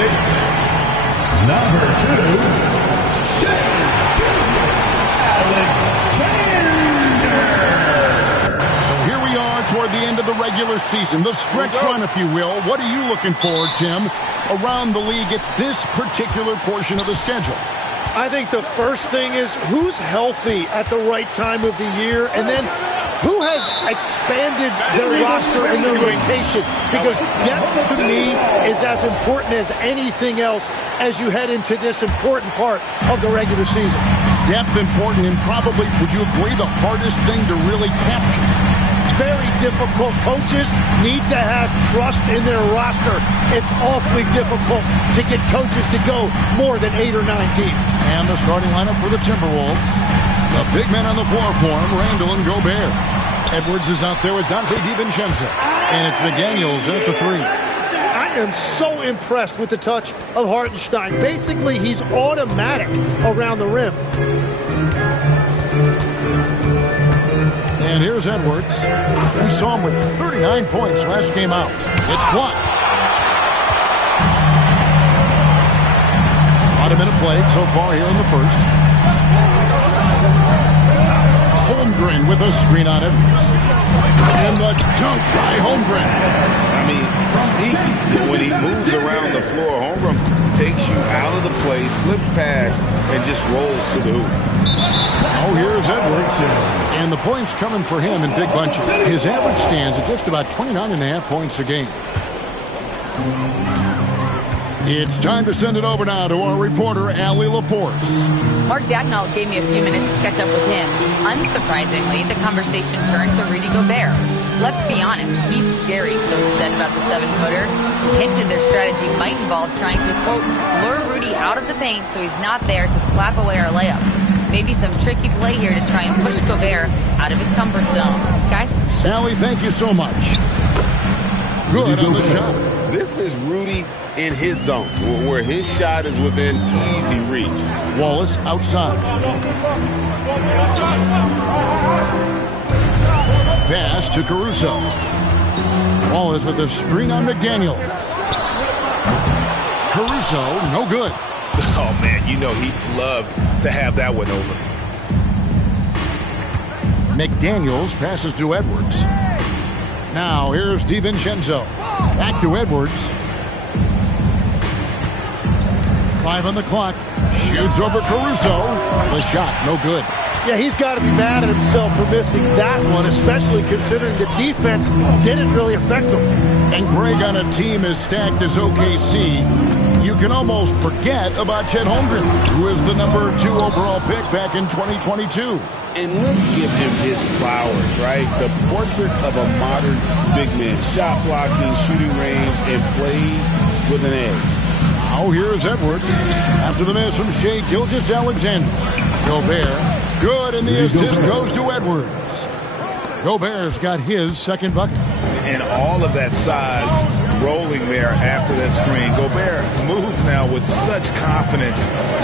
Phoenix, number 2, Shai Alexander. So here we are toward the end of the regular season, the stretch run, if you will. What are you looking for, Jim, around the league at this particular portion of the schedule? I think the first thing is who's healthy at the right time of the year, and then who has expanded their roster and their rotation, because depth to me is as important as anything else as you head into this important part of the regular season. Depth important, and probably, would you agree, the hardest thing to really capture? Very difficult. Coaches need to have trust in their roster. It's awfully difficult to get coaches to go more than 8 or 9 deep. And the starting lineup for the Timberwolves. The big men on the floor for him, Randall and Gobert. Edwards is out there with Dante DiVincenzo. And it's McDaniels at the 3. I am so impressed with the touch of Hartenstein. Basically, he's automatic around the rim. And here's Edwards. We saw him with 39 points last game out. It's blocked. About a minute played so far here in the first. Holmgren with a screen on Edwards. And the dunk by Holmgren. I mean, sneaky. When he moves around the floor, Holmgren takes you out of the play, slips past, and just rolls to the hoop. Oh, here's Edwards. And the points coming for him in big bunches. His average stands at just about 29.5 points a game. It's time to send it over now to our reporter, Allie LaForce. Mark Daigneault gave me a few minutes to catch up with him. Unsurprisingly, the conversation turned to Rudy Gobert. Let's be honest, he's scary, Coach said about the 7-footer. He hinted their strategy might involve trying to, quote, lure Rudy out of the paint so he's not there to slap away our layups. Maybe some tricky play here to try and push Gobert out of his comfort zone. Guys? Allie, thank you so much. Good on the shot. This is Rudy in his zone, where his shot is within easy reach. Wallace outside. Pass to Caruso. Wallace with a screen on McDaniels. Caruso, no good. Oh, man, you know he'd love to have that one over. McDaniels passes to Edwards. Now here's DiVincenzo. Back to Edwards. 5 on the clock. Shoots over Caruso. The shot, no good. Yeah, he's got to be mad at himself for missing that one, especially considering the defense didn't really affect him. And Greg, on a team as stacked as OKC, you can almost forget about Chet Holmgren, who is the number 2 overall pick back in 2022. And let's give him his flowers, right? The portrait of a modern big man. Shot blocking, shooting range, and plays with an edge. Now here's Edwards. After the miss from Shai Gilgeous-Alexander. Gobert, good, and the assist goes to Edwards. Gobert's got his second bucket. And all of that size rolling there after that screen. Gobert moves now with such confidence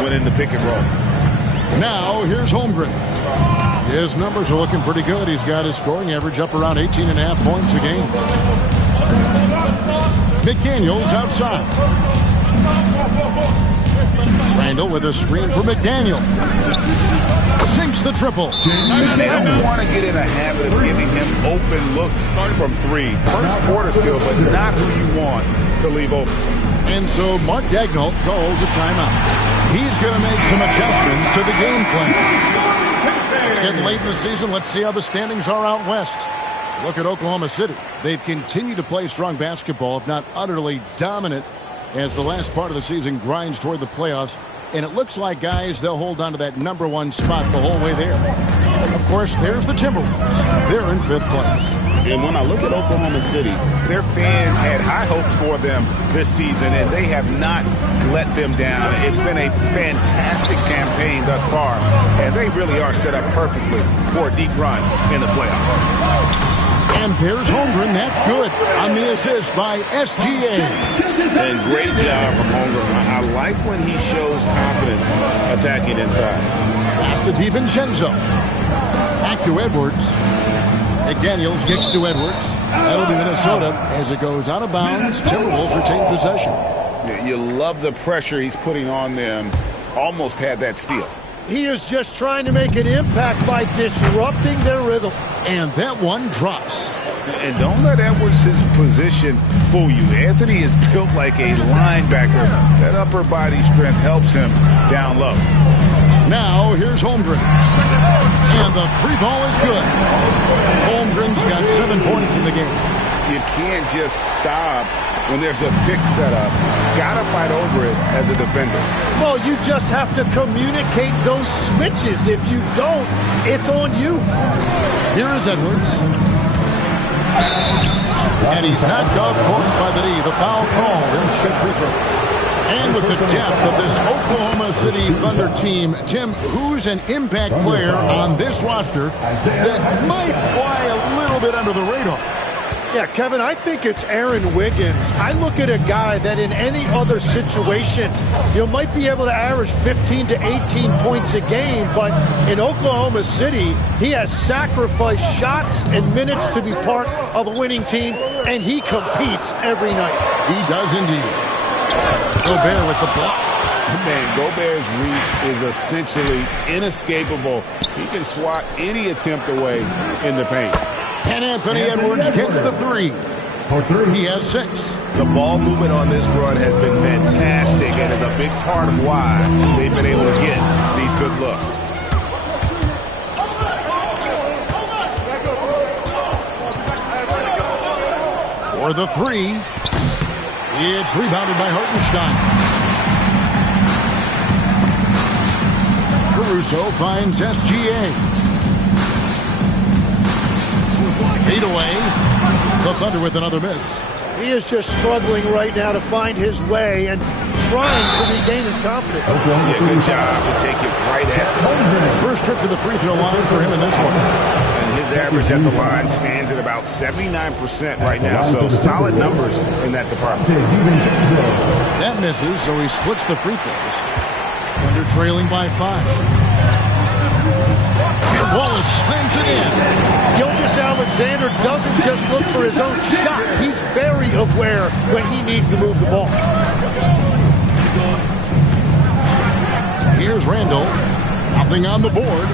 when in the pick and roll. Now here's Holmgren. His numbers are looking pretty good. He's got his scoring average up around 18.5 points a game. McDaniels outside. Randall with a screen for McDaniel. Sinks the triple. They don't want to get in a habit of giving him open looks from 3. First quarter still, but not who you want to leave open. And so Mark Daigneault calls a timeout. He's going to make some adjustments to the game plan. It's getting late in the season. Let's see how the standings are out west. Look at Oklahoma City. They've continued to play strong basketball, if not utterly dominant, as the last part of the season grinds toward the playoffs. And it looks like, guys, they'll hold on to that number 1 spot the whole way there. Of course, there's the Timberwolves. They're in 5th place. And when I look at Oklahoma City, their fans had high hopes for them this season, and they have not let them down. It's been a fantastic campaign thus far, and they really are set up perfectly for a deep run in the playoffs. And there's Holmgren. That's good on the assist by SGA. And great job from Holmgren. I like when he shows confidence attacking inside. Pass to DiVincenzo. Back to Edwards. McDaniels gets to Edwards. That'll be Minnesota as it goes out of bounds. Timberwolves retain possession. You love the pressure he's putting on them. Almost had that steal. He is just trying to make an impact by disrupting their rhythm. And that one drops. And don't let Edwards' position fool you. Anthony is built like a linebacker. That upper body strength helps him down low. Now here's Holmgren. And the three ball is good. Holmgren's got 7 points in the game. You can't just stop when there's a pick set up. Gotta fight over it as a defender. Well, you just have to communicate those switches. If you don't, it's on you. Here is Edwards. And he's knocked off course by the knee. The foul call. He'll shoot free throws. And with the depth of this Oklahoma City Thunder team, Tim, who's an impact player on this roster that might fly a little bit under the radar? Yeah, Kevin, I think it's Aaron Wiggins. I look at a guy that in any other situation, you might be able to average 15 to 18 points a game, but in Oklahoma City, he has sacrificed shots and minutes to be part of a winning team, and he competes every night. He does indeed. Gobert with the block. Man, Gobert's reach is essentially inescapable. He can swat any attempt away in the paint. And Anthony Edwards gets the three. For three, he has 6. The ball movement on this run has been fantastic and is a big part of why they've been able to get these good looks. For the three, it's rebounded by Hartenstein. Caruso finds SGA. Fade away. The Thunder with another miss. He is just struggling right now to find his way and trying to regain his confidence. Yeah, good job to take it right at the first trip to the free throw line for him in this one. And his average at the line stands at about 79% right now, so solid numbers in that department. That misses, so he splits the free throws. Thunder trailing by 5. And Wallace slams it in. Gilgeous-Alexander doesn't just look for his own shot. He's very aware when he needs to move the ball. Here's Randall. Nothing on the board.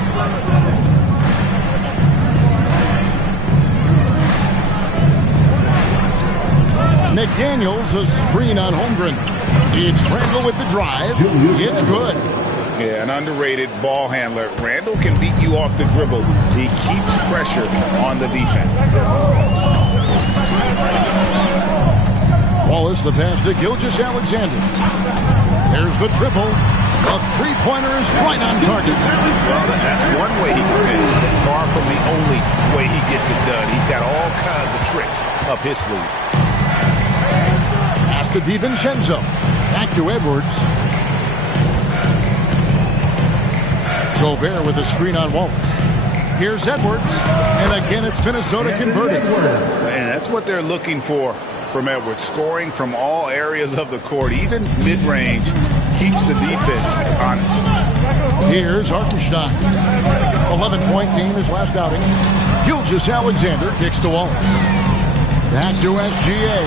McDaniels a screen on Holmgren. It's Randall with the drive. It's good. Yeah, an underrated ball handler. Randall can beat you off the dribble. He keeps pressure on the defense. Wallace the pass to Gilgeous-Alexander. There's the triple. A three-pointer is right on target. Well, that's one way he can finish, but far from the only way he gets it done. He's got all kinds of tricks up his sleeve. Pass to DiVincenzo. Back to Edwards. Gobert with a screen on Wallace. Here's Edwards. And again, it's Minnesota converting. And that's what they're looking for from Edwards. Scoring from all areas of the court, even mid-range, keeps the defense honest. Here's Hartenstein. 11-point game his last outing. Gilgeous-Alexander kicks to Wallace. Back to SGA.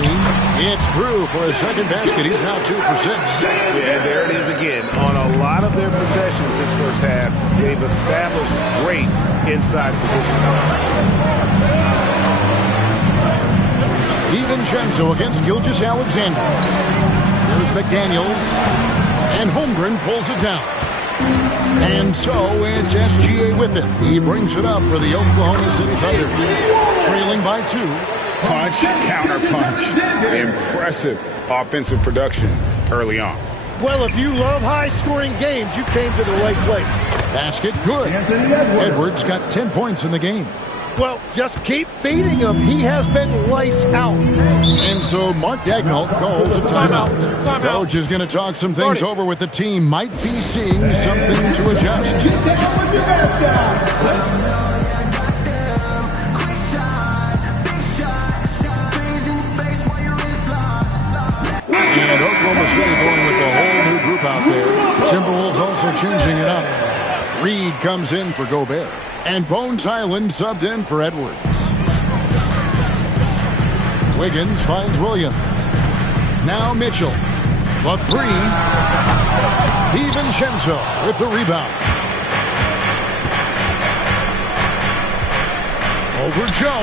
It's through for a second basket. He's now 2 for 6. Yeah, there it is again. On a lot of their possessions this first half, they've established great inside position. DiVincenzo against Gilgeous-Alexander. Here's McDaniels. And Holmgren pulls it down. And so it's SGA with it. He brings it up for the Oklahoma City Thunder. Trailing by 2. Punch, counter punch. Impressive offensive production early on. Well, if you love high-scoring games, you came to the right place. Basket good. Edwards got 10 points in the game. Well, just keep feeding him. He has been lights out. And so Mark Daigneault calls a timeout. Coach is going to talk some things over with the team. Might be seeing something to adjust. And Oklahoma City going with the whole new group out there. Timberwolves also changing it up. Reed comes in for Gobert. And Bones Highland subbed in for Edwards. Wiggins finds Williams. Now Mitchell. The three. DiVincenzo with the rebound. Over Joe.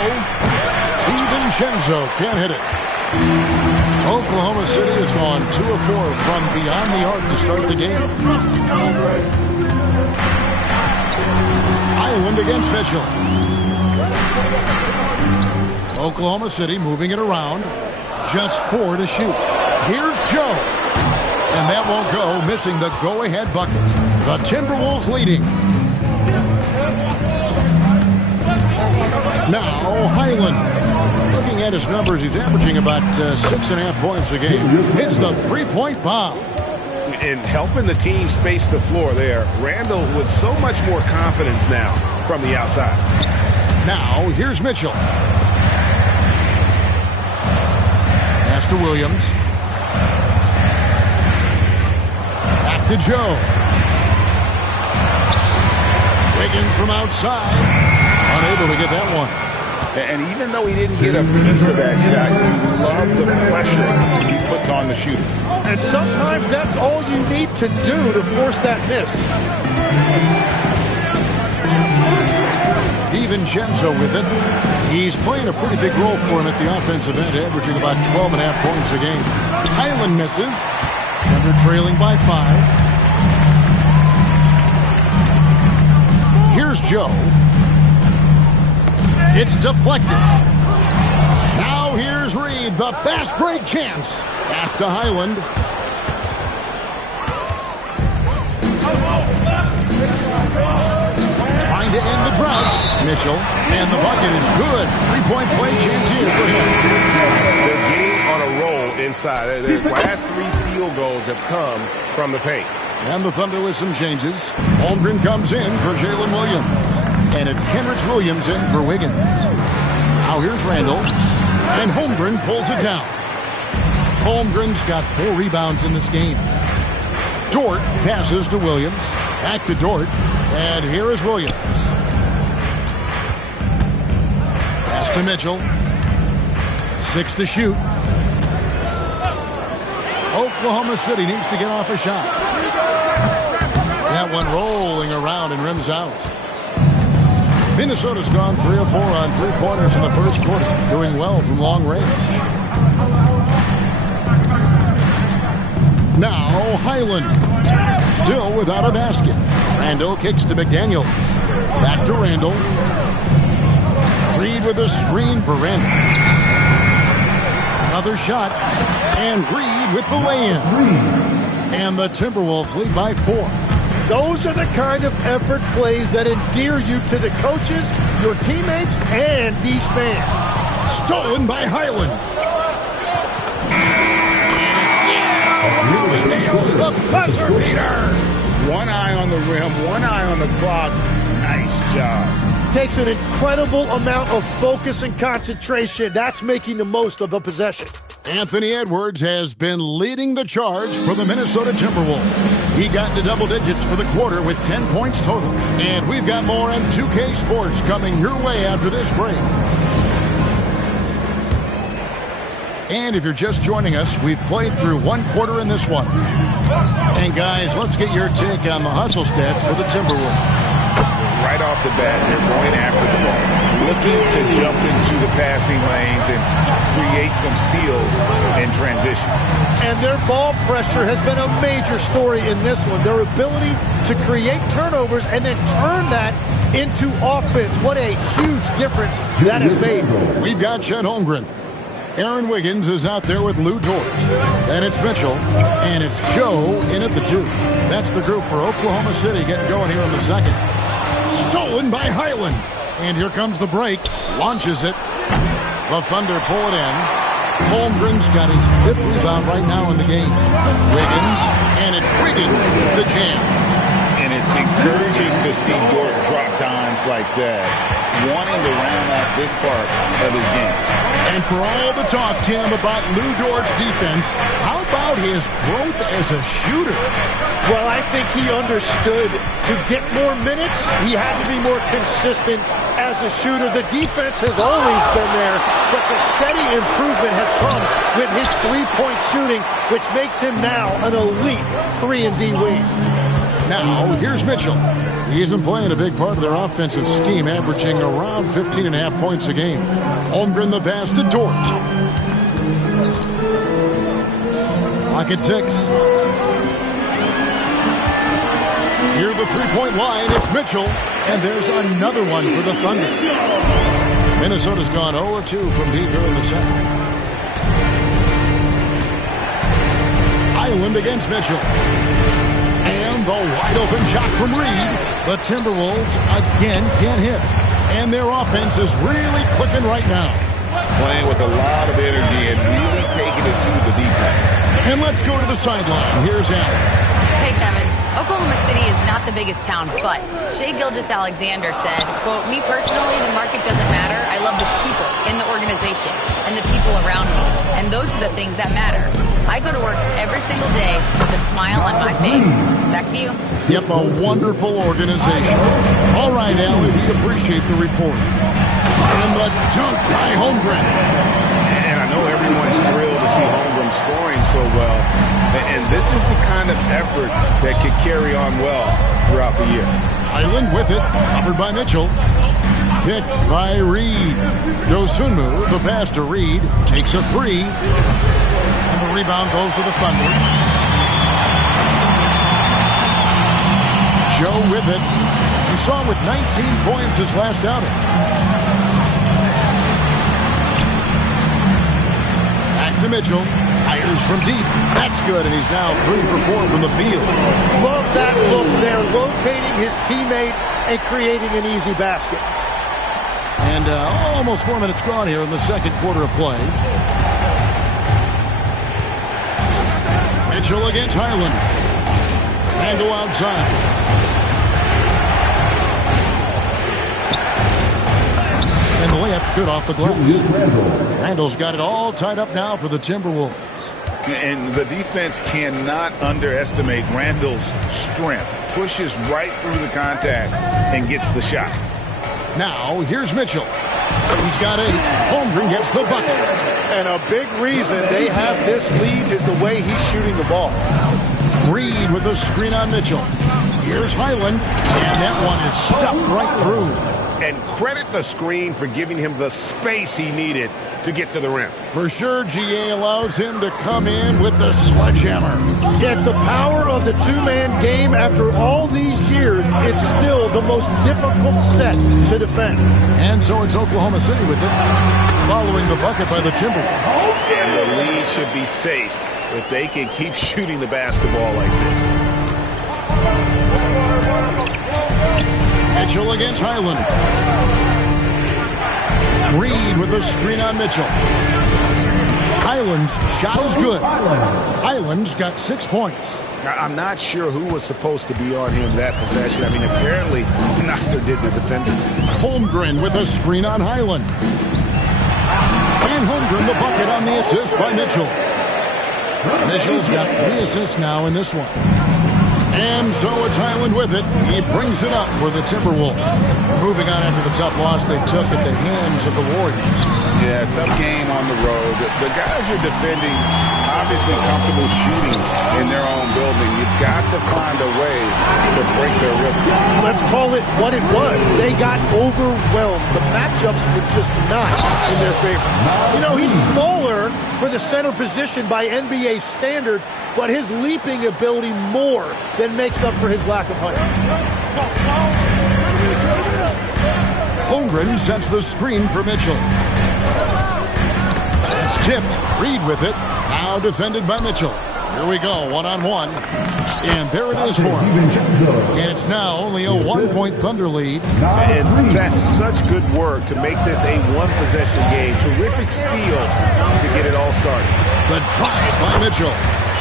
DiVincenzo can't hit it. Oklahoma City has gone 2 of 4 from beyond the arc to start the game. Highland against Mitchell. Oklahoma City moving it around. Just 4 to shoot. Here's Joe. And that won't go, missing the go-ahead bucket. The Timberwolves leading. Now Highland. Looking at his numbers, he's averaging about 6.5 points a game. Hits the three-point bomb. And helping the team space the floor there. Randall with so much more confidence now from the outside. Now, here's Mitchell. Pass to Williams. Back to Joe. Wiggins from outside. Unable to get that one. And even though he didn't get a piece of that shot, you love the pressure he puts on the shooter. And sometimes that's all you need to do to force that miss. DiVincenzo with it. He's playing a pretty big role for him at the offensive end, averaging about 12.5 points a game. Highland misses. Thunder trailing by 5. Here's Joe. It's deflected. Now here's Reed, the fast break chance. Pass to Highland. Trying to end the drought. Mitchell, and the bucket is good. 3-point play chance here for him. They're getting on a roll inside. Their last 3 field goals have come from the paint. And the Thunder with some changes. Holmgren comes in for Jalen Williams. And it's Kenrich Williams in for Wiggins. Now here's Randall. And Holmgren pulls it down. Holmgren's got 4 rebounds in this game. Dort passes to Williams. Back to Dort. And here is Williams. Pass to Mitchell. 6 to shoot. Oklahoma City needs to get off a shot. That one rolling around and rims out. Minnesota's gone 3 of 4 on 3-pointers in the first quarter, doing well from long range. Now Highland, still without a basket. Randall kicks to McDaniels. Back to Randall. Reed with a screen for Randall. Another shot, and Reed with the lay-in. And the Timberwolves lead by 4. Those are the kind of effort plays that endear you to the coaches, your teammates, and these fans. Stolen by Highland. He nails the buzzer beater. One eye on the rim, one eye on the clock. Nice job. Takes an incredible amount of focus and concentration. That's making the most of the possession. Anthony Edwards has been leading the charge for the Minnesota Timberwolves. He got into double digits for the quarter with 10 points total. And we've got more on 2K Sports coming your way after this break. And if you're just joining us, we've played through 1 quarter in this one. And guys, let's get your take on the hustle stats for the Timberwolves. Right off the bat, they're going after the ball, looking to jump into the passing lanes and create some steals in transition. And their ball pressure has been a major story in this one. Their ability to create turnovers and then turn that into offense. What a huge difference that has made. We've got Chet Holmgren. Aaron Wiggins is out there with Lou Dort. And it's Mitchell. And it's Joe in at the 2. That's the group for Oklahoma City getting going here in the second. Stolen by Highland. And here comes the break. Launches it. The Thunder pull it in. Holmgren's got his 5th rebound right now in the game. Wiggins. And it's Wiggins with the jam. And it's encouraging to see Dort drop dimes moments like that, wanting to round out this part of his game. And for all the talk, Tim, about Lou Dort's defense, how about his growth as a shooter? Well, I think he understood to get more minutes, he had to be more consistent as a shooter. The defense has always been there, but the steady improvement has come with his three-point shooting, which makes him now an elite 3-and-D wing. Now, here's Mitchell. He's been playing a big part of their offensive scheme, averaging around 15.5 points a game. Holmgren the pass to Dort. Clock at 6. Near the three-point line, it's Mitchell, and there's another one for the Thunder. Minnesota's gone 0-2 from deep here in the second. Highland against Mitchell. And the wide-open shot from Reed. The Timberwolves again can't hit. And their offense is really clicking right now. Playing with a lot of energy and really taking it to the defense. And let's go to the sideline. Here's Allen. Hey, Kevin. Oklahoma City is not the biggest town, but Shai Gilgeous-Alexander said, quote, "Me personally, the market doesn't matter. I love the people in the organization and the people around me. And those are the things that matter. I go to work every single day with a smile on my face." Back to you. Yep, a wonderful organization. All right, Allie, we appreciate the report. And the dunk by Holmgren. And I know everyone's thrilled to see Holmgren scoring so well. And this is the kind of effort that could carry on well throughout the year. Highland with it, covered by Mitchell. Picked by Reed. Dosunmu, the pass to Reed, takes a three. And the rebound goes to the Thunder. Joe with it. We saw him with 19 points his last outing. Back to Mitchell. Fires from deep. That's good, and he's now 3 for 4 from the field. Love that look there, locating his teammate and creating an easy basket. And almost 4 minutes gone here in the second quarter of play. Mitchell against Highland. And go outside. And the layup's good off the glass. Randall's got it all tied up now for the Timberwolves. And the defense cannot underestimate Randall's strength. Pushes right through the contact and gets the shot. Now, here's Mitchell. He's got 8. Holmgren gets the bucket. And a big reason they have this lead is the way he's shooting the ball. Reed with a screen on Mitchell. Here's Highland. And that one is stuffed right through. And credit the screen for giving him the space he needed to get to the rim. For sure, GA allows him to come in with the sledgehammer. Yeah, it's the power of the two-man game. After all these years, it's still the most difficult set to defend. And so it's Oklahoma City with it, following the bucket by the Timberwolves. And the lead should be safe if they can keep shooting the basketball like this. Mitchell against Highland. Reed with a screen on Mitchell. Highland's shot is good. Highland's got 6 points. Now, I'm not sure who was supposed to be on him that possession. I mean, apparently neither did the defender. Holmgren with a screen on Highland. And Holmgren the bucket on the assist by Mitchell. Mitchell's got 3 assists now in this one. And so it's Highland with it. He brings it up for the Timberwolves. Moving on after the tough loss they took at the hands of the Warriors. Yeah, tough game on the road. The guys you're defending obviously comfortable shooting in their own building. You've got to find a way to break their rhythm. Let's call it what it was. They got overwhelmed. The matchups were just not in their favor. You know, he's smaller for the center position by NBA standards, but his leaping ability more than makes up for his lack of height. Holmgren sets the screen for Mitchell. It's tipped. Reed with it. Now defended by Mitchell. Here we go, one-on-one. And there it is for him. And it's now only a 1-point Thunder lead. And that's such good work to make this a one-possession game. Terrific steal to get it all started. The drive by Mitchell.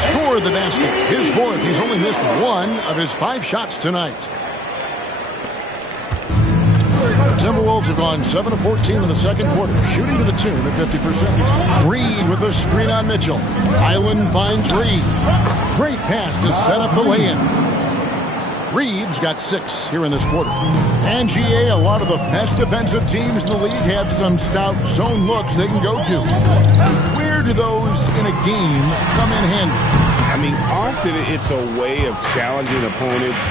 Scored the basket. His 4th. He's only missed 1 of his 5 shots tonight. Timberwolves have gone 7 of 14 in the second quarter, shooting to the tune of 50%. Reed with a screen on Mitchell. Highland finds Reed. Great pass to set up the way-in. Reed's got 6 here in this quarter. And GA, a lot of the best defensive teams in the league have some stout zone looks they can go to. Where do those in a game come in handy? I mean, often it's a way of challenging opponents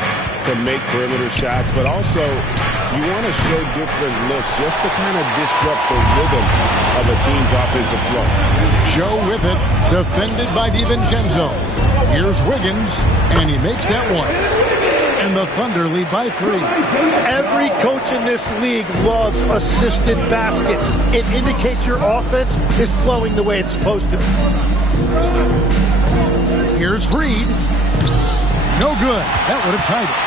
to make perimeter shots, but also you want to show different looks just to kind of disrupt the rhythm of a team's offensive flow. Joe with it, defended by DiVincenzo. Here's Wiggins, and he makes that one. And the Thunder lead by 3. Every coach in this league loves assisted baskets. It indicates your offense is flowing the way it's supposed to. Here's Reed. No good. That would have tied it.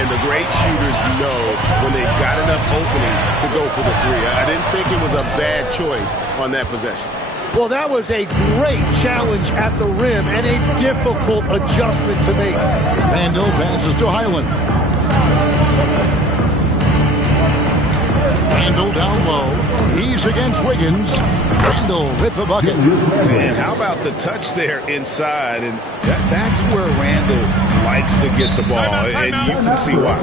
And the great shooters know when they've got enough opening to go for the 3. I didn't think it was a bad choice on that possession. Well, that was a great challenge at the rim and a difficult adjustment to make. Randall passes to Highland. Randall down low. He's against Wiggins. Randall with the bucket. And how about the touch there inside? And that's where Randall likes to get the ball. And you can see why.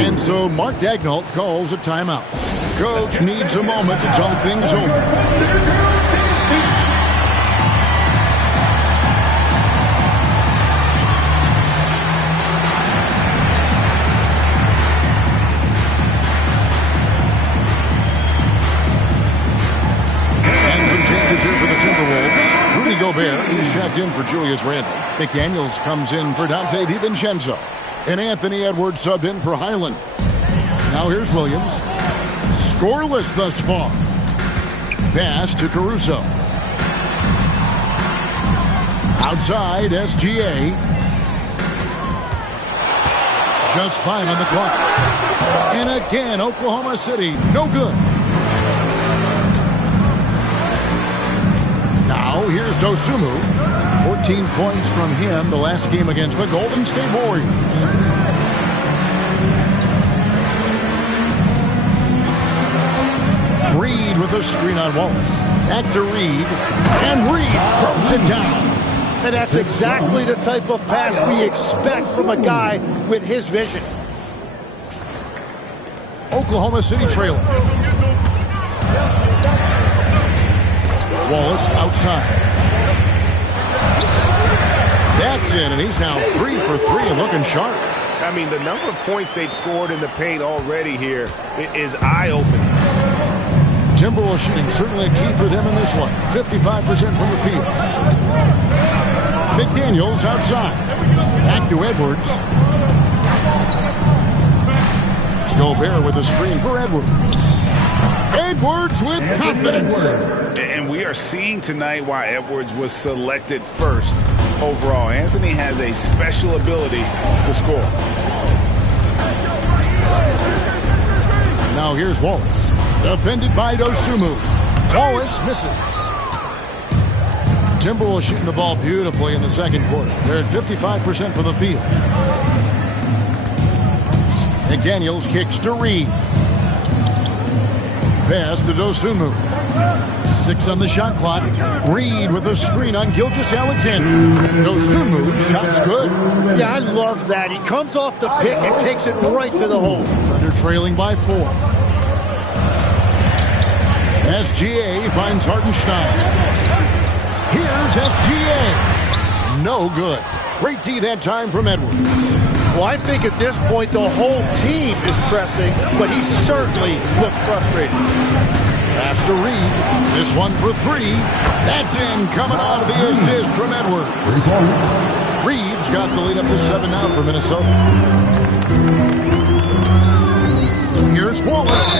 And so Mark Daigneault calls a timeout. Coach needs a moment to talk things over. Gobert, he's checked in for Julius Randle. McDaniels comes in for Dante DiVincenzo. And Anthony Edwards subbed in for Highland. Now here's Williams. Scoreless thus far. Pass to Caruso. Outside, SGA. Just 5 on the clock. And again, Oklahoma City, no good. Now, here's Dosunmu. 14 points from him the last game against the Golden State Warriors. Reed with a screen on Wallace. Back to Reed. And Reed throws it down. And that's exactly the type of pass we expect from a guy with his vision. Oklahoma City trailing. Wallace outside. That's in, and he's now 3 for 3 and looking sharp. I mean, the number of points they've scored in the paint already here is eye-opening. Timberwolves shooting certainly a key for them in this one. 55% from the field. McDaniels outside. Back to Edwards. Gobert with a screen for Edwards. Edwards with confidence. And we are seeing tonight why Edwards was selected first overall. Anthony has a special ability to score. Now here's Wallace. Defended by Dosunmu. Wallace misses. Timberwolves shooting the ball beautifully in the second quarter. They're at 55% from the field. McDaniels kicks to Reed. Pass to Dosunmu. 6 on the shot clock. Reed with a screen on Gilgeous-Alexander. Dosunmu, shot's good. Yeah, I love that. He comes off the pick and takes it right to the hole. Thunder trailing by 4. SGA finds Hartenstein. Here's SGA. No good. Great D that time from Edwards. Well, I think at this point the whole team is pressing, but he certainly looks frustrated. Pass to Reed. This one for 3. That's in, coming off the assist from Edwards. Reed's got the lead up to 7 now for Minnesota. Here's Wallace.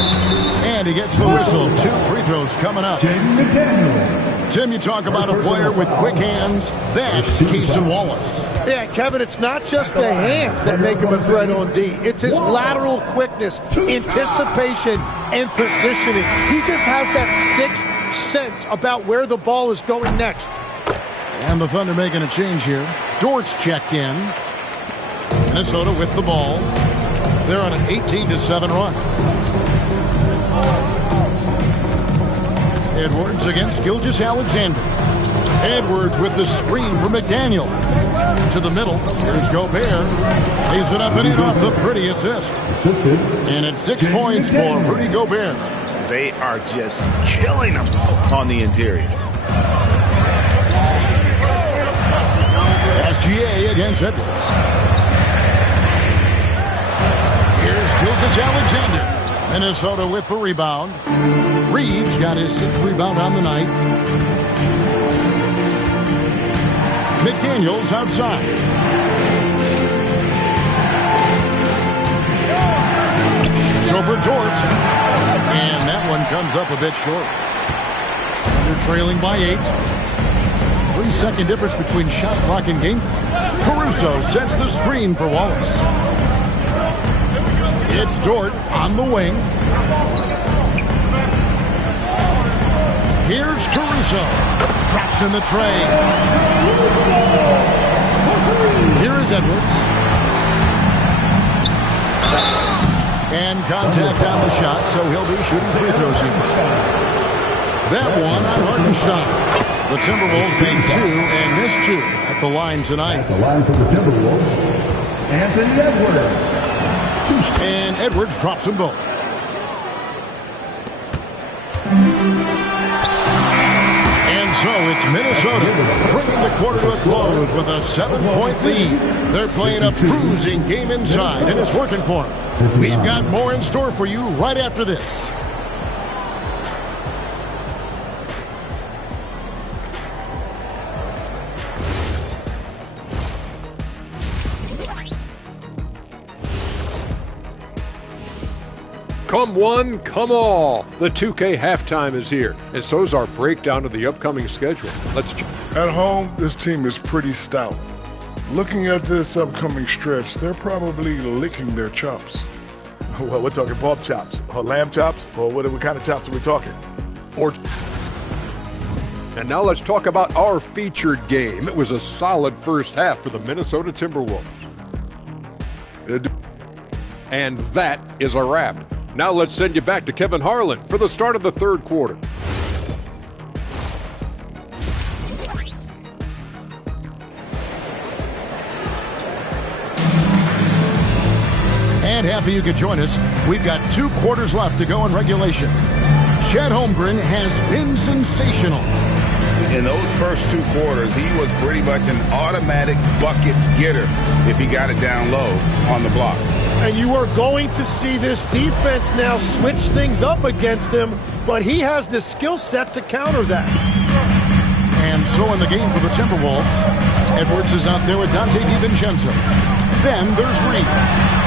And he gets the whistle. 2 free throws coming up. Tim, you talk about a player with quick hands. That's Cason Wallace. Yeah, Kevin, it's not just the hands that make him a threat on D. It's his lateral quickness, anticipation, and positioning. He just has that sixth sense about where the ball is going next. And the Thunder making a change here. Dort's checked in. Minnesota with the ball. They're on an 18-7 run. Edwards against Gilgeous-Alexander. Edwards with the screen for McDaniel. To the middle. Here's Gobert. Lays it up and in off the pretty assist. And it's 6 points for Rudy Gobert. They are just killing him on the interior. SGA against Edwards. Here's Gilgeous-Alexander. Minnesota with the rebound. Reeves got his 6th rebound on the night. McDaniels outside. Over Dort. And that one comes up a bit short. They're trailing by 8. 3-second difference between shot clock and game clock. Caruso sets the screen for Wallace. It's Dort on the wing. Here's Caruso. Traps in the tray. Here is Edwards. And contact on the shot, so he'll be shooting free throws here. That one on Hartenstein. The Timberwolves made 2 and missed 2 at the line tonight. At the line for the Timberwolves, Anthony Edwards. And Edwards drops them both. And so it's Minnesota bringing the quarter to a close with a 7-point lead. They're playing a bruising game inside, and it's working for them. We've got more in store for you right after this. Come one, come all. The 2K halftime is here, and so is our breakdown of the upcoming schedule. Let's check. At home, this team is pretty stout. Looking at this upcoming stretch, they're probably licking their chops. Well, we're talking pork chops, or lamb chops, or what kind of chops are we talking? And now let's talk about our featured game. It was a solid first half for the Minnesota Timberwolves. And that is a wrap. Now let's send you back to Kevin Harlan for the start of the third quarter. And happy you could join us. We've got 2 quarters left to go in regulation. Chet Holmgren has been sensational. In those first 2 quarters, he was pretty much an automatic bucket getter if he got it down low on the block. And you are going to see this defense now switch things up against him, but he has the skill set to counter that. And so in the game for the Timberwolves, Edwards is out there with Dante DiVincenzo. Then there's Reed.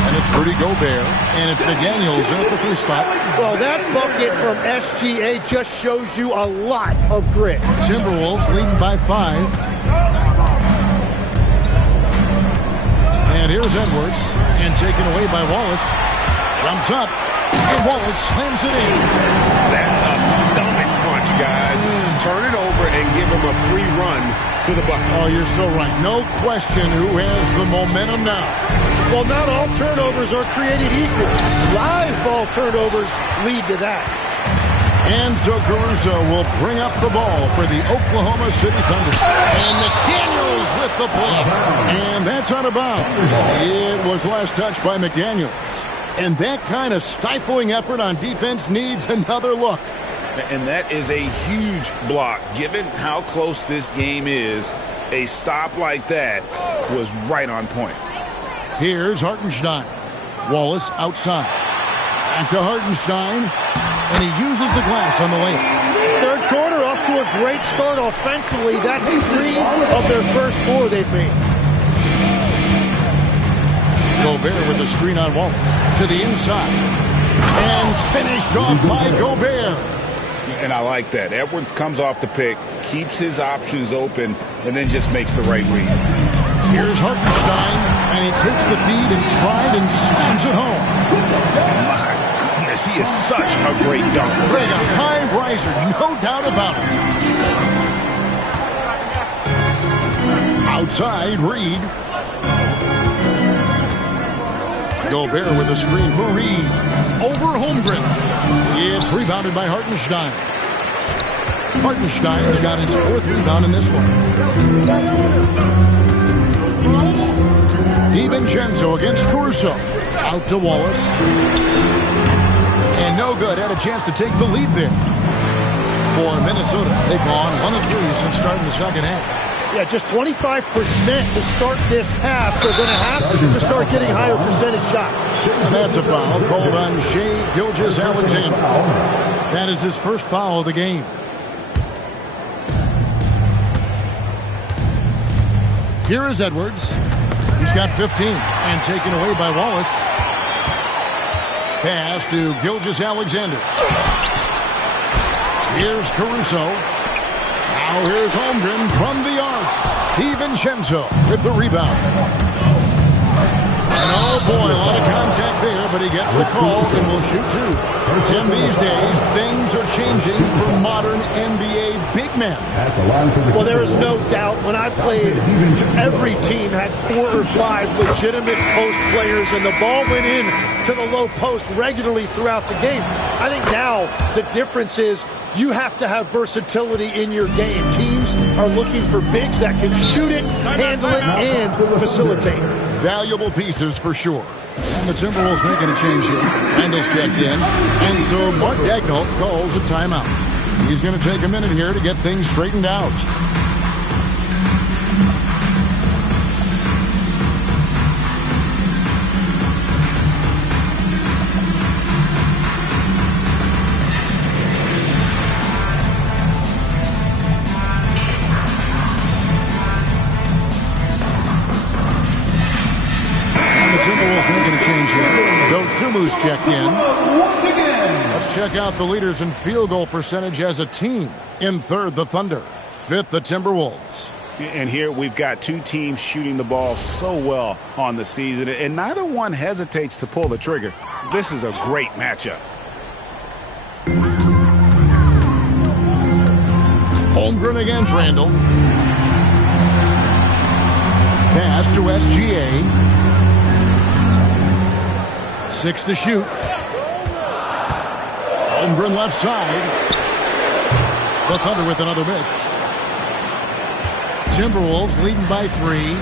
And it's Rudy Gobert. And it's McDaniels in at the 3 spot. Well, that bucket from SGA just shows you a lot of grit. Timberwolves leading by 5. And here's Edwards. And taken away by Wallace. Jumps up. And Wallace slams it in. That's a stomach punch, guys. Turn it over and give him a free run to the bucket. Oh, you're so right. No question who has the momentum now. Well, not all turnovers are created equal. Live ball turnovers lead to that. And so Caruso will bring up the ball for the Oklahoma City Thunder. And McDaniels with the block. And that's out of bounds. It was last touched by McDaniels. And that kind of stifling effort on defense needs another look. And that is a huge block. Given how close this game is, a stop like that was right on point. Here's Hartenstein. Wallace outside. Back to Hartenstein. And he uses the glass on the layup. Third quarter off to a great start offensively. That's 3 of their first 4 they've made. Gobert with the screen on Wallace. To the inside. And finished off by Gobert. And I like that. Edwards comes off the pick, keeps his options open, and then just makes the right read. Here's Hartenstein, and he takes the feed in stride and slams it home. My goodness, he is such a great dunker. Greg, a high riser, no doubt about it. Outside, Reed. Gobert with a screen for Reed. Over Holmgren. It's rebounded by Hartenstein. Hartenstein's got his 4th rebound in this one. DiVincenzo against Caruso. Out to Wallace. And no good. Had a chance to take the lead there. For Minnesota, they've gone 1 of 3 since starting the second half. Yeah, just 25% to start this half. They're going to have to start getting higher percentage shots. And that's a foul called on Shai Gilgeous-Alexander. That is his first foul of the game. Here is Edwards. He's got 15 and taken away by Wallace. Pass to Gilgeous-Alexander. Here's Caruso. Now here's Holmgren from the arc. DiVincenzo with the rebound. And oh boy, a lot of contact there, but he gets the call and will shoot 2. Tim, these days, things are changing for modern NBA big men. Well, there is no doubt when I played, every team had 4 or 5 legitimate post players, and the ball went in to the low post regularly throughout the game. I think now the difference is you have to have versatility in your game. Teams are looking for bigs that can shoot it, handle it, and facilitate. Valuable pieces for sure. And the Timberwolves making a change here. Randall's checked in. And so Mark Daigneault calls a timeout. He's going to take a minute here to get things straightened out. Dosunmu's checked in. Let's check out the leaders in field goal percentage as a team. In 3rd, the Thunder. 5th, the Timberwolves. And here we've got 2 teams shooting the ball so well on the season, and neither one hesitates to pull the trigger. This is a great matchup. Holmgren against Randall. Pass to SGA. 6 to shoot. Holmgren left side. The Thunder with another miss. Timberwolves leading by 3.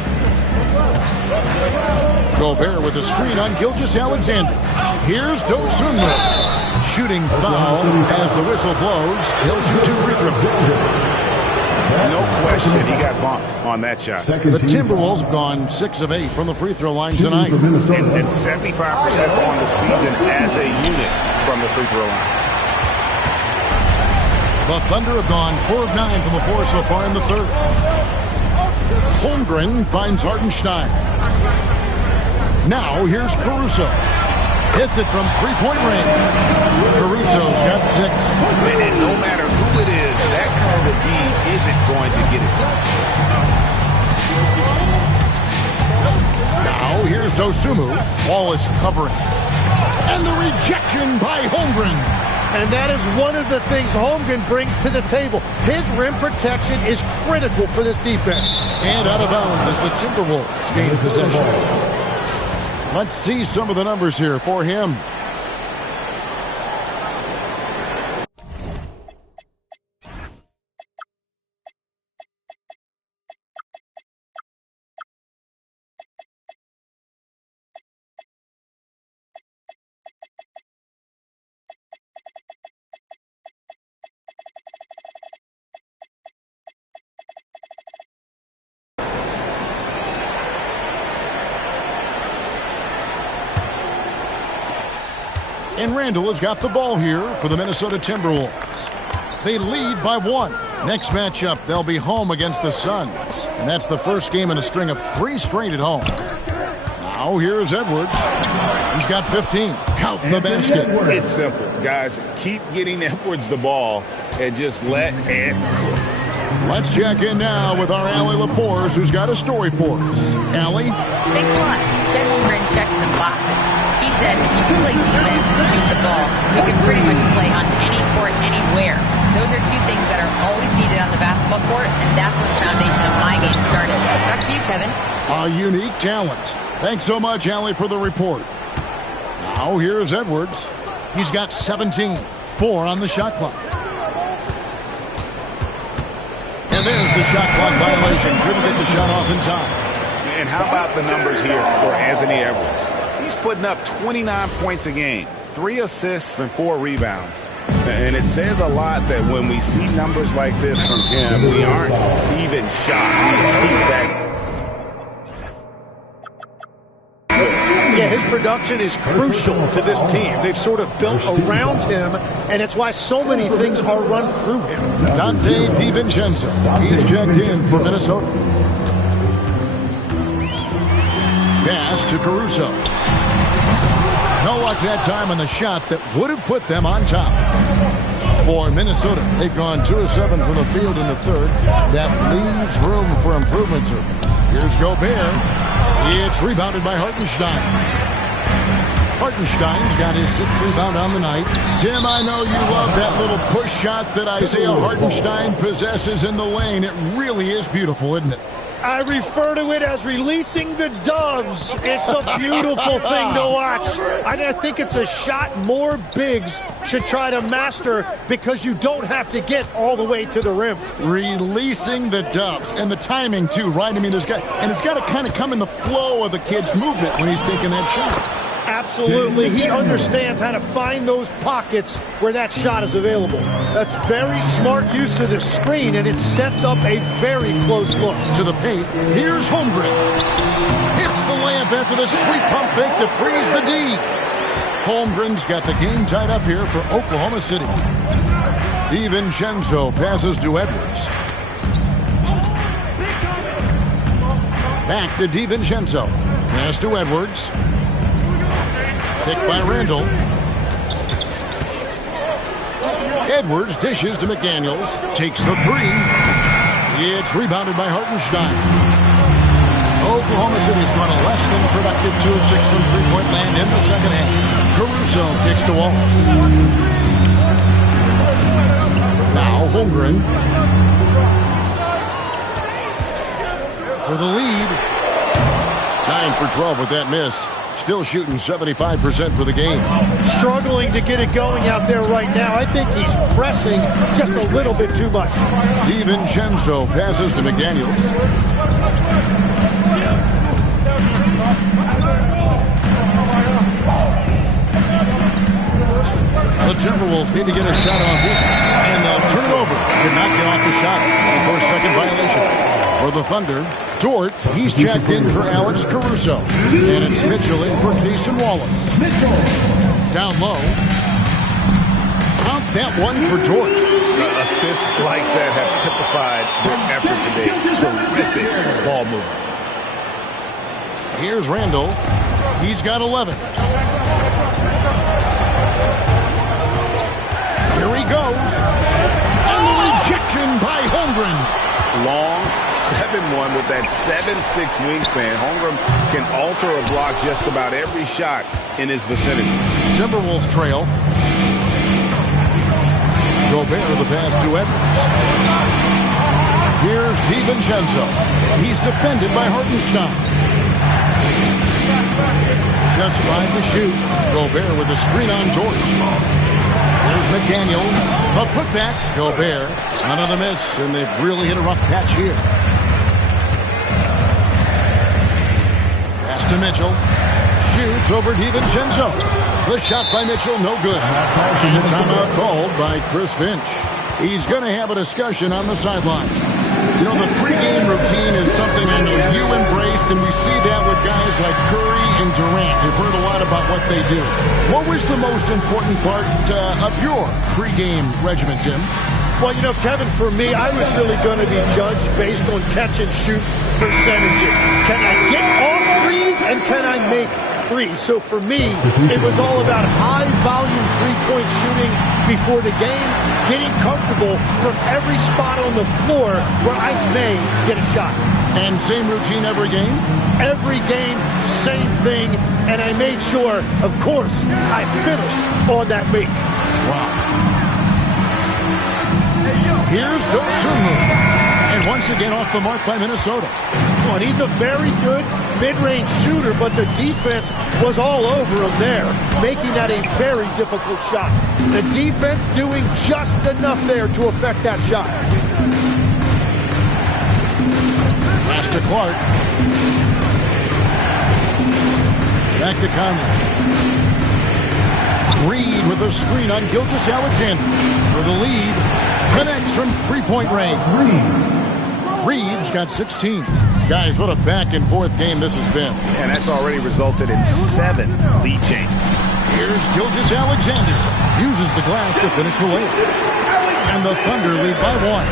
Gobert with a screen on Gilgeous-Alexander. Here's Dosunmu. Shooting foul as the whistle blows. He'll shoot 2 free throws. No question, he got bumped on that shot. The Timberwolves have gone 6 of 8 from the free throw line tonight. And 75% on the season as a unit from the free throw line. The Thunder have gone 4 of 9 from the floor so far in the 3rd. Holmgren finds Hartenstein. Now here's Caruso. Hits it from 3-point range. Caruso's got 6. And no matter who it is, that kind of a D isn't going to get it done. Now here's Dosunmu. Wallace covering. And the rejection by Holmgren. And that is one of the things Holmgren brings to the table. His rim protection is critical for this defense. And out of bounds as the Timberwolves gain possession. Let's see some of the numbers here for him. And Randall has got the ball here for the Minnesota Timberwolves. They lead by 1. Next matchup, they'll be home against the Suns. And that's the first game in a string of 3 straight at home. Now here's Edwards. He's got 15. Count the basket. It's simple, guys. Keep getting Edwards the ball and just let it cook. Let's check in now with our Allie LaForce, who's got a story for us. Allie? Thanks a lot. Chet Holmgren checks some boxes. He said if you can play defense and shoot the ball, you can pretty much play on any court, anywhere. Those are 2 things that are always needed on the basketball court, and that's where the foundation of my game started. Back to you, Kevin. A unique talent. Thanks so much, Allie, for the report. Now here's Edwards. He's got 17. 4 on the shot clock. And there's the shot clock violation. Couldn't get the shot off in time. And how about the numbers here for Anthony Edwards? He's putting up 29 points a game, 3 assists and 4 rebounds. And it says a lot that when we see numbers like this from him, we aren't even shocked. He's that. Yeah, his production is crucial to this team. They've sort of built around him, and it's why so many things are run through him. Dante DiVincenzo. He's checked in for Minnesota. Pass to Caruso. No luck that time on the shot that would have put them on top. For Minnesota, they've gone 2 of 7 from the field in the third. That leaves room for improvements. Here's Gobert. It's rebounded by Hartenstein. Hartenstein's got his 6th rebound on the night. Tim, I know you love that little push shot that Isaiah Hartenstein possesses in the lane. It really is beautiful, isn't it? I refer to it as releasing the doves. It's a beautiful thing to watch. I think it's a shot more bigs should try to master because you don't have to get all the way to the rim. Releasing the doves. And the timing, too, right? I mean, it's got to kind of come in the flow of the kid's movement when he's taking that shot. Absolutely. He understands how to find those pockets where that shot is available. That's very smart use of the screen, and it sets up a very close look. To the paint. Here's Holmgren. Hits the layup after the sweet pump fake to freeze the D. Holmgren's got the game tied up here for Oklahoma City. DiVincenzo passes to Edwards. Back to DiVincenzo. Pass to Edwards. Picked by Randall. Edwards dishes to McDaniels. Takes the 3. It's rebounded by Hartenstein. Oklahoma City's gone a less than productive 2 of 6 from three-point land in the second half. Caruso kicks to Wallace. Now Holmgren. For the lead. 9 for 12 with that miss. Still shooting 75% for the game. Struggling to get it going out there right now. I think he's pressing just a little bit too much. DiVincenzo passes to McDaniels. The Timberwolves need to get a shot off here, and they'll turn it over. Did not get off the shot before a second violation. For the Thunder, Dort, he's checked in for Alex Caruso. And it's Mitchell in for Cason Wallace. Down low. Count that one for Dort. Assists like that have typified their effort today. Terrific ball movement. Here's Randall. He's got 11. Here he goes. And the rejection by Holmgren. Long 7-1 with that 7'6" wingspan. Holmgren can alter a block just about every shot in his vicinity. Timberwolves trail. Gobert the pass to Edwards. Here's DiVincenzo. He's defended by Hartenstein. Just 5 to shoot. Gobert with a screen on George. Here's McDaniels. A putback. Gobert. Another miss, and they've really hit a rough patch here. Pass to Mitchell. Shoots over DiVincenzo. The shot by Mitchell, no good. And timeout called by Chris Finch. He's going to have a discussion on the sideline. You know, the pregame routine is something I know you embraced, and we see that with guys like Curry and Durant. You've heard a lot about what they do. What was the most important part of your pregame regimen, Tim? Well, you know, Kevin, for me, I was really going to be judged based on catch-and-shoot percentages. Can I get all threes, and can I make threes? So for me, it was all about high-volume three-point shooting before the game, getting comfortable from every spot on the floor where I may get a shot. And same routine every game? Every game, same thing, and I made sure, of course, I finished on that make. Wow. Here's Dosunmu. And once again off the mark by Minnesota. And he's a very good mid-range shooter, but the defense was all over him there, making that a very difficult shot. The defense doing just enough there to affect that shot. Pass to Clark. Back to Conley. Reed with a screen on Gilgeous-Alexander for the lead. Connects from three-point range. Reed's got 16. Guys, what a back-and-forth game this has been. And that's already resulted in 7 lead changes. Here's Gilgeous-Alexander. Uses the glass to finish the layup. And the Thunder lead by 1.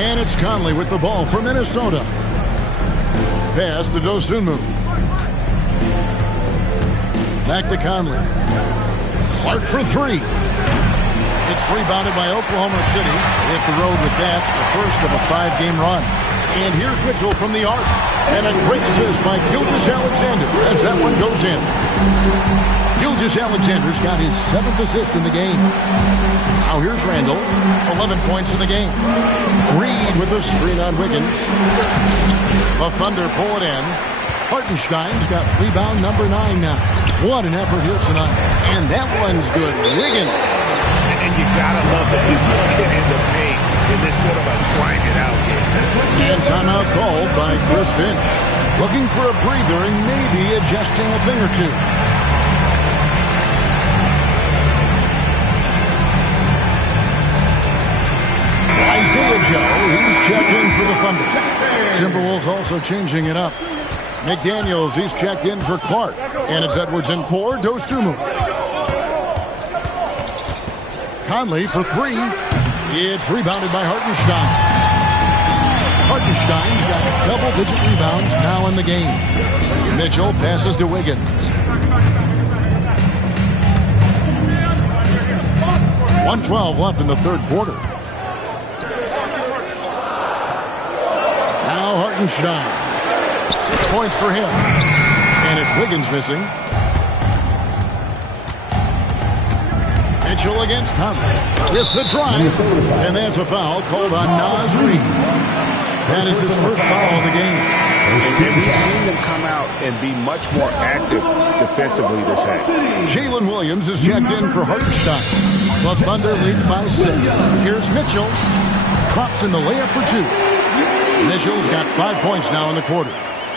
And it's Conley with the ball for Minnesota. Pass to Dosunmu. Back to Conley. Clark for 3. It's rebounded by Oklahoma City. Hit the road with that, the first of a 5-game run. And here's Mitchell from the arc. And a great assist by Gilgeous-Alexander as that one goes in. Gilgeous-Alexander's got his 7th assist in the game. Now here's Randall, 11 points in the game. Reed with a screen on Wiggins. The Thunder pull it in. Hartenstein's got rebound number 9 now. What an effort here tonight. And that one's good. Wiggins. And you gotta love the people get in the paint in this sort of a grind it out game. And timeout called by Chris Finch. Looking for a breather and maybe adjusting a thing or two. Isaiah Joe, he's checked in for the Thunder. Timberwolves also changing it up. McDaniels, he's checked in for Clark. And it's Edwards in 4, Dosunmu. Conley for 3. It's rebounded by Hartenstein. Hartenstein's got double-digit rebounds now in the game. Mitchell passes to Wiggins. .112 left in the third quarter. Now Hartenstein. 6 points for him. And it's Wiggins missing. Mitchell against Conley with the drive. And that's a foul called on Naz Reid. That is his first foul of the game. And we've seen them come out and be much more active defensively this half. Jalen Williams is checked in for Hartenstein. The Thunder lead by 6. Here's Mitchell. Drops in the layup for 2. Mitchell's got 5 points now in the quarter.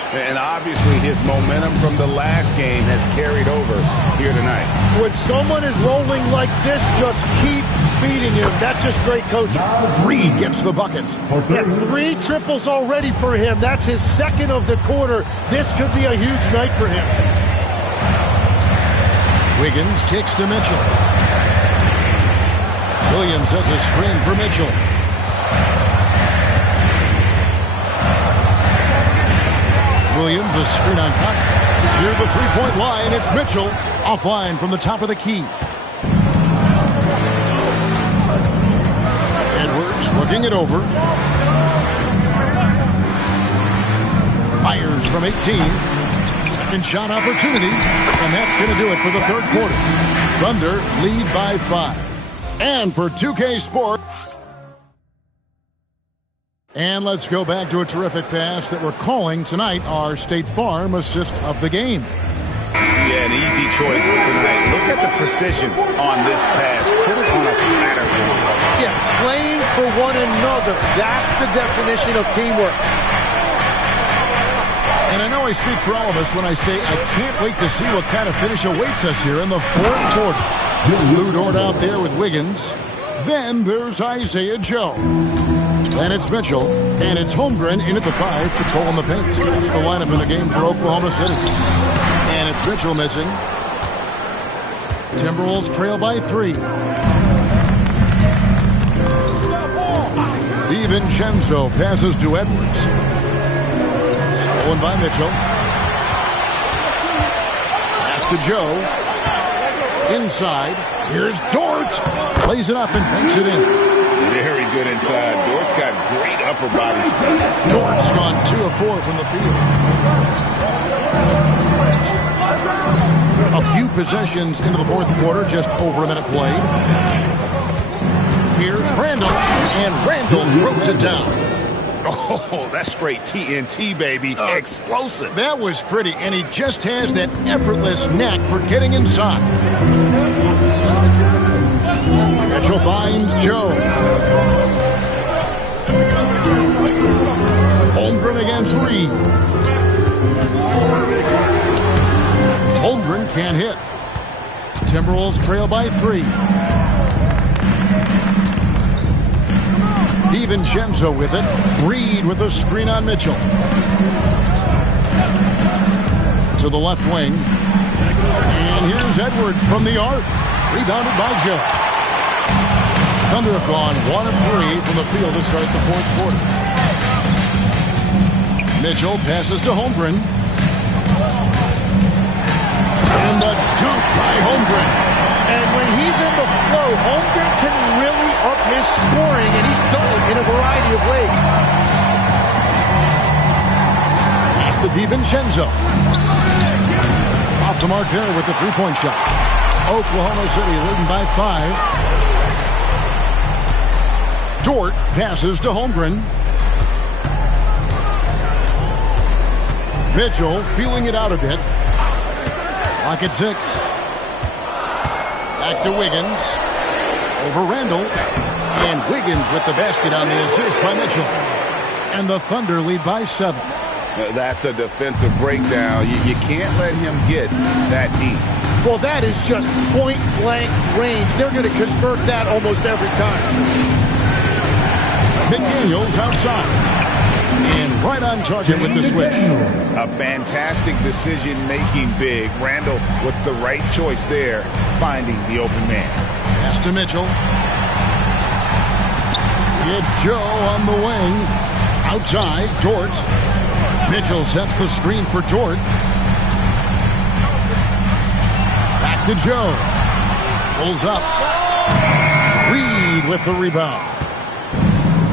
And obviously his momentum from the last game has carried over here tonight. When someone is rolling like this, just keep feeding him. That's just great coaching. Reed gets the bucket. Yeah, 3 triples already for him. That's his 2nd of the quarter. This could be a huge night for him. Wiggins kicks to Mitchell. Williams sets a screen for Mitchell. Williams, a screen on top. Near the three-point line, it's Mitchell. Offline from the top of the key. Edwards looking it over. Fires from 18. Second shot opportunity. And that's going to do it for the third quarter. Thunder lead by 5. And for 2K Sports. And let's go back to a terrific pass that we're calling tonight our State Farm assist of the game. Yeah, an easy choice for tonight. Look at the precision on this pass. Put it on a platter for him. Yeah, playing for one another. That's the definition of teamwork. And I know I speak for all of us when I say I can't wait to see what kind of finish awaits us here in the fourth quarter. Lou Dort out there with Wiggins. Then there's Isaiah Joe. And it's Mitchell, and it's Holmgren in at the 5, patrolling the paint. That's the lineup in the game for Oklahoma City. And it's Mitchell missing. Timberwolves trail by 3. DiVincenzo passes to Edwards. Stolen by Mitchell. Pass to Joe. Inside. Here's Dort. Plays it up and banks it in. Very good inside. Dort's got great upper body strength. Dort's gone 2 of 4 from the field. A few possessions into the fourth quarter, just over a minute played. Here's Randall, and Randall throws it down. Oh, that's straight TNT, baby. Explosive. That was pretty, and he just has that effortless knack for getting inside. Mitchell finds Joe. and three. Holmgren can't hit. Timberwolves trail by 3. DiVincenzo with it. Reed with a screen on Mitchell. To the left wing. And here's Edwards from the arc. Rebounded by Joe. Thunder have gone 1 of 3 from the field to start the fourth quarter. Mitchell passes to Holmgren. And a dunk by Holmgren. And when he's in the flow, Holmgren can really up his scoring, and he's done it in a variety of ways. Pass to DiVincenzo. Off the mark there with the three-point shot. Oklahoma City leading by 5. Dort passes to Holmgren. Mitchell feeling it out a bit. Clock at 6. Back to Wiggins. Over Randall. And Wiggins with the basket on the assist by Mitchell. And the Thunder lead by 7. That's a defensive breakdown. You can't let him get that deep. Well, that is just point-blank range. They're going to convert that almost every time. McDaniels outside. And right on target with the switch. A fantastic decision-making big. Randall with the right choice there, finding the open man. Pass to Mitchell. It's Joe on the wing. Outside, Dort. Mitchell sets the screen for Dort. Back to Joe. Pulls up. Reed with the rebound.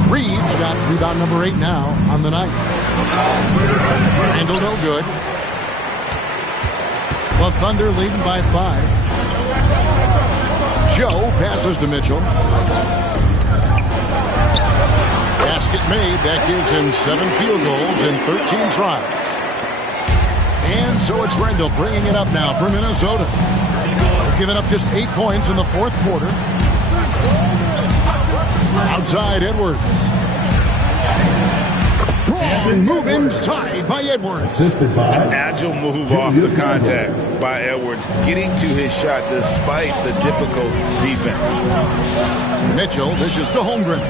Reed's got rebound number 8 now on the night. Randall no good. The Thunder leading by 5. Joe passes to Mitchell. Basket made. That gives him 7 field goals in 13 tries. And so it's Randall bringing it up now for Minnesota. They've given up just 8 points in the fourth quarter. Outside Edwards. Strong move inside by Edwards. An agile move off the contact by Edwards, getting to his shot despite the difficult defense. Mitchell dishes to Holmgren.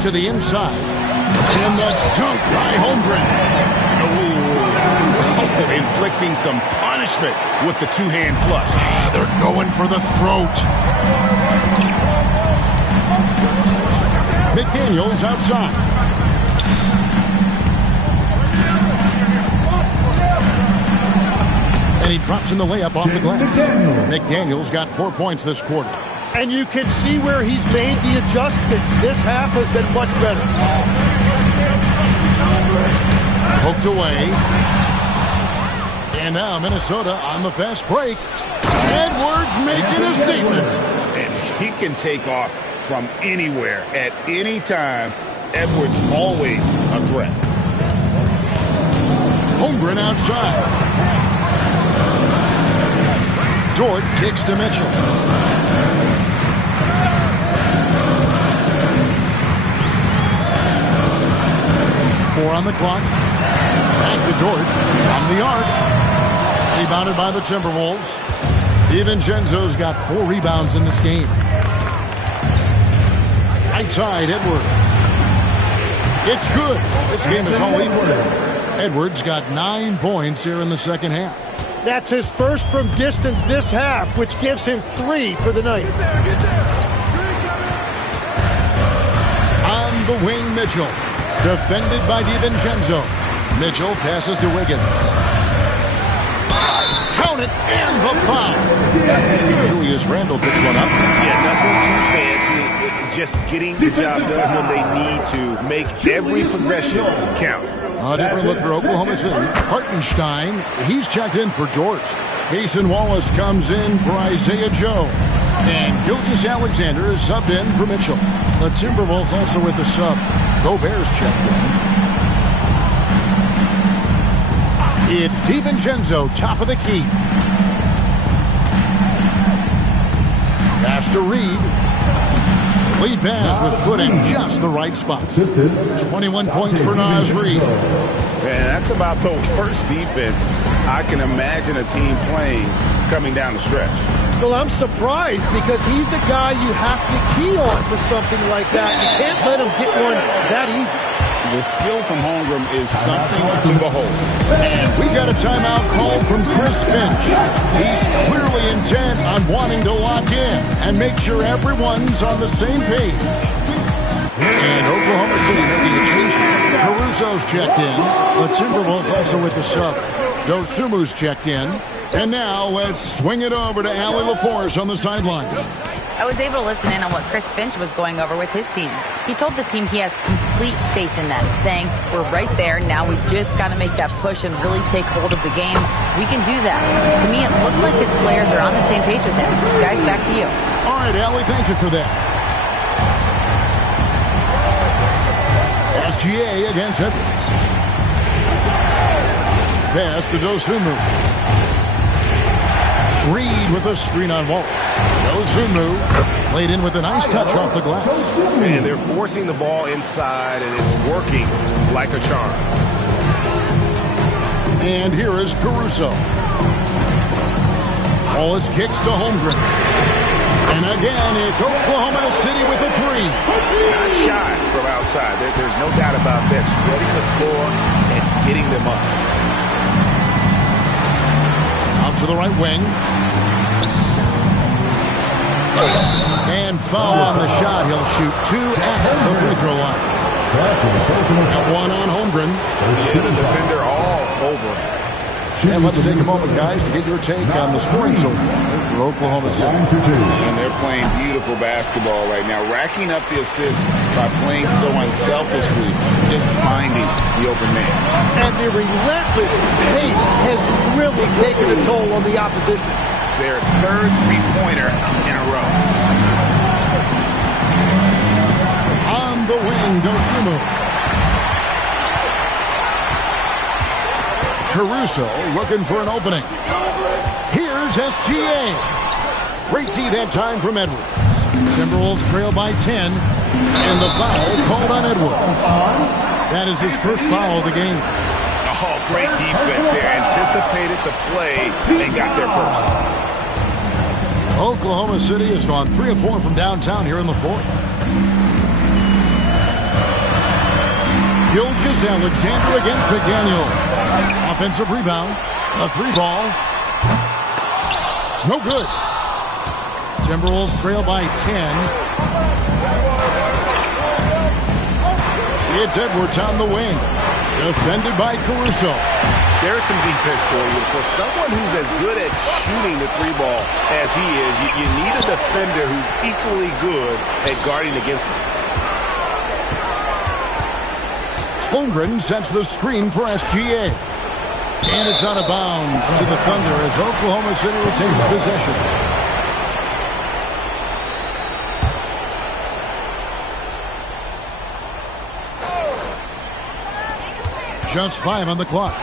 To the inside. And the dunk by Holmgren. Oh, inflicting some punishment with the two-hand flush. They're going for the throat. McDaniels outside. And he drops in the layup off the glass. McDaniels got 4 points this quarter. And you can see where he's made the adjustments. This half has been much better. Poked away. And now Minnesota on the fast break. Edwards making a statement. And he can take off from anywhere at any time. Edwards always a threat. Holmgren outside. Dort kicks to Mitchell. 4 on the clock. Back to Dort from the arc. Rebounded by the Timberwolves. DiVincenzo's got 4 rebounds in this game. Outside Edwards. It's good. This game is all equal. Edwards got 9 points here in the second half. That's his first from distance this half, which gives him 3 for the night. On the wing, Mitchell. Defended by DiVincenzo. Mitchell passes to Wiggins. Count it, and the foul. Julius Randle picks one up. Yeah, nothing too fancy. Just getting the job done when they need to. Make every possession count. A different look for Oklahoma City. Hartenstein, he's checked in for George. Cason Wallace comes in for Isaiah Joe. And Gilgeous-Alexander is subbed in for Mitchell. The Timberwolves also with the sub. Gobert's checked in. It's DiVincenzo, top of the key. Pass to Reed. Lead pass was put in just the right spot. 21 points for Naz Reid. Man, that's about the worst defense I can imagine a team playing coming down the stretch. Well, I'm surprised because he's a guy you have to key on for something like that. You can't let him get one that easy. The skill from Holmgren is something to behold. We got a timeout call from Chris Finch. He's clearly intent on wanting to lock in and make sure everyone's on the same page. And Oklahoma City making a change. Caruso's checked in. The Timberwolves also with the sub. Dosumu's checked in. And now let's swing it over to Allie LaForce on the sideline. I was able to listen in on what Chris Finch was going over with his team. He told the team he has complete faith in them, saying, we're right there, now we just got to make that push and really take hold of the game. We can do that. To me, it looked like his players are on the same page with him. Guys, back to you. All right, Allie, thank you for that. SGA against Edwards. Pass to Dosunmu. Reid with a screen on Wallace. Dosunmu laid in with a nice touch off the glass. And they're forcing the ball inside, and it's working like a charm. And here is Caruso. Wallace kicks to Holmgren. And again, it's Oklahoma City with a three. Not shy from outside. There's no doubt about that. Spreading the floor and getting them up. Out to the right wing. And foul on the shot. He'll shoot 2 at the free throw line. Got one on Holmgren. The defender all over him. And let's take a moment, guys, to get your take on the scoring so far for Oklahoma City. And they're playing beautiful basketball right now, racking up the assists by playing so unselfishly, just finding the open man. And the relentless pace has really taken a toll on the opposition. Their third three-pointer in a row. On the wing, Dosunmu. Caruso looking for an opening. Here's SGA. Great D that time from Edwards. Timberwolves trail by 10. And the foul called on Edwards. That is his first foul of the game. Oh, great defense there. Anticipated the play and got there first. Oklahoma City has gone 3 of 4 from downtown here in the fourth. Gilgeous-Alexander against McDaniel. Offensive rebound. A 3-ball. No good. Timberwolves trail by 10. It's Edwards on the wing. Defended by Caruso. There's some defense for you. For someone who's as good at shooting the 3-ball as he is, you need a defender who's equally good at guarding against him. Holmgren sets the screen for SGA. And it's out of bounds to the Thunder as Oklahoma City retains possession. Just 5 on the clock.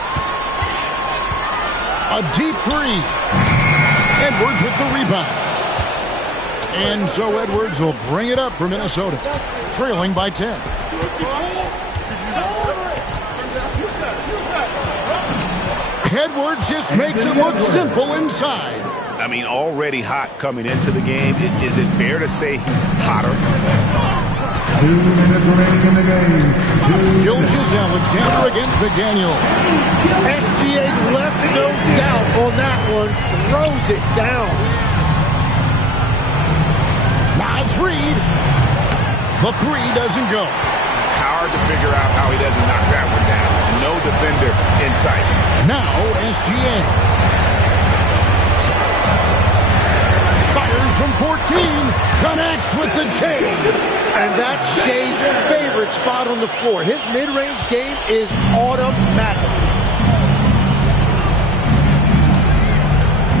A deep 3. Edwards with the rebound. And so Edwards will bring it up for Minnesota, trailing by 10. Edwards just makes it look simple inside. I mean, already hot coming into the game. Is it fair to say he's hotter? 2 minutes remaining in the game. Gilgeous-Alexander against McDaniel. SGA left no doubt on that one. Throws it down. Naz Reid. The 3 doesn't go. Hard to figure out how he doesn't knock that one down. No defender in sight. Now SGA. Fires from 14. Connects with the chain. And that's Shea's favorite spot on the floor. His mid-range game is automatic.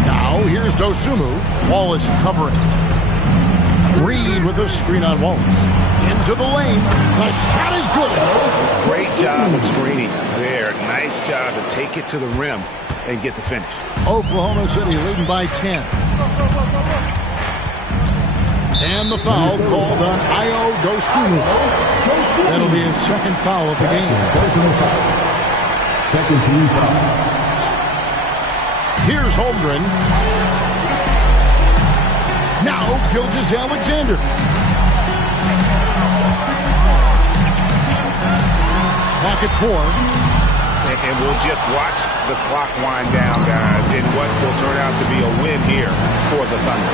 Now here's Dosunmu. Wallace covering. Reid with a screen on Wallace. Into the lane. The shot is good. Great job of screening there. Nice job to take it to the rim and get the finish. Oklahoma City leading by 10. And the foul called on Ayo Dosunmu. That'll be his second foul of the game. Second team foul. Here's Holmgren. Now Gilgeous-Alexander. Clock at 4. And we'll just watch the clock wind down, guys, in what will turn out to be a win here for the Thunder.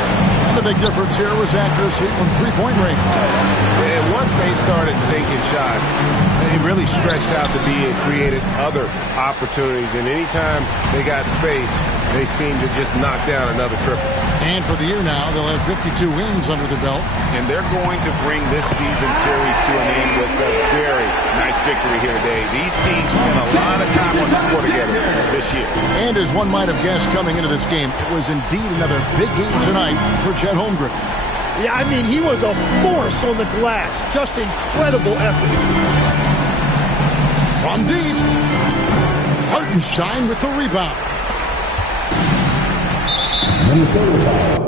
And the big difference here was accuracy from three-point range. And once they started sinking shots, they really stretched out to be and created other opportunities. And anytime they got space, they seemed to just knock down another triple. And for the year now, they'll have 52 wins under the belt. And they're going to bring this season series to an end with a very nice victory here today. These teams spent a lot of time on the floor together this year. And as one might have guessed coming into this game, it was indeed another big game tonight for Chet Holmgren. Yeah, I mean, he was a force on the glass. Just incredible effort. From deep, Hartenstein with the rebound. Minnesota foul.